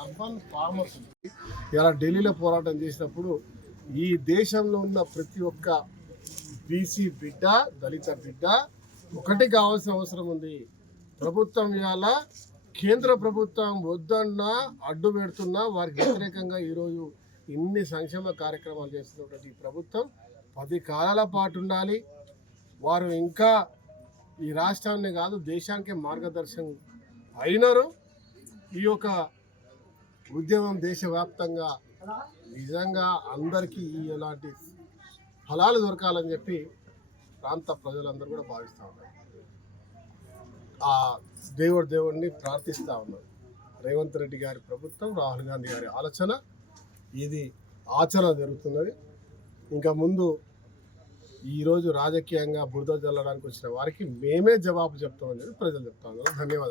Urban farmers ఇలా ఢిల్లీలో పోరాటం చేసినప్పుడు ఈ దేశంలో ఉన్న ప్రతి ఒక్క బీసీ బిడ్డ దళిత బిడ్డ ఒకటి కావాల్సిన అవసరం ఉంది. ప్రభుత్వం ఇవాళ కేంద్ర ప్రభుత్వం వద్దన్నా అడ్డు పెడుతున్నా వారికి వ్యతిరేకంగా ఈరోజు ఇన్ని సంక్షేమ కార్యక్రమాలు చేస్తున్నటువంటి ప్రభుత్వం పది కాలాల పాటు ఉండాలి. వారు ఇంకా ఈ రాష్ట్రాన్ని కాదు దేశానికే మార్గదర్శనం అయినారు. ఈ యొక్క ఉద్యమం దేశవ్యాప్తంగా నిజంగా అందరికీ ఇలాంటి ఫలాలు దొరకాలని చెప్పి ప్రాంత ప్రజలందరూ కూడా భావిస్తూ ఉన్నారు. ఆ దేవుడు దేవుడిని ప్రార్థిస్తూ ఉన్నారు. రేవంత్ రెడ్డి గారి ప్రభుత్వం రాహుల్ గాంధీ గారి ఆలోచన ఇది ఆచరణ జరుగుతున్నది. ఇంకా ముందు ఈరోజు రాజకీయంగా బురద జల్లడానికి వచ్చిన వారికి మేమే జవాబు చెప్తామని ప్రజలు చెప్తా ఉన్నారు. ధన్యవాదాలు.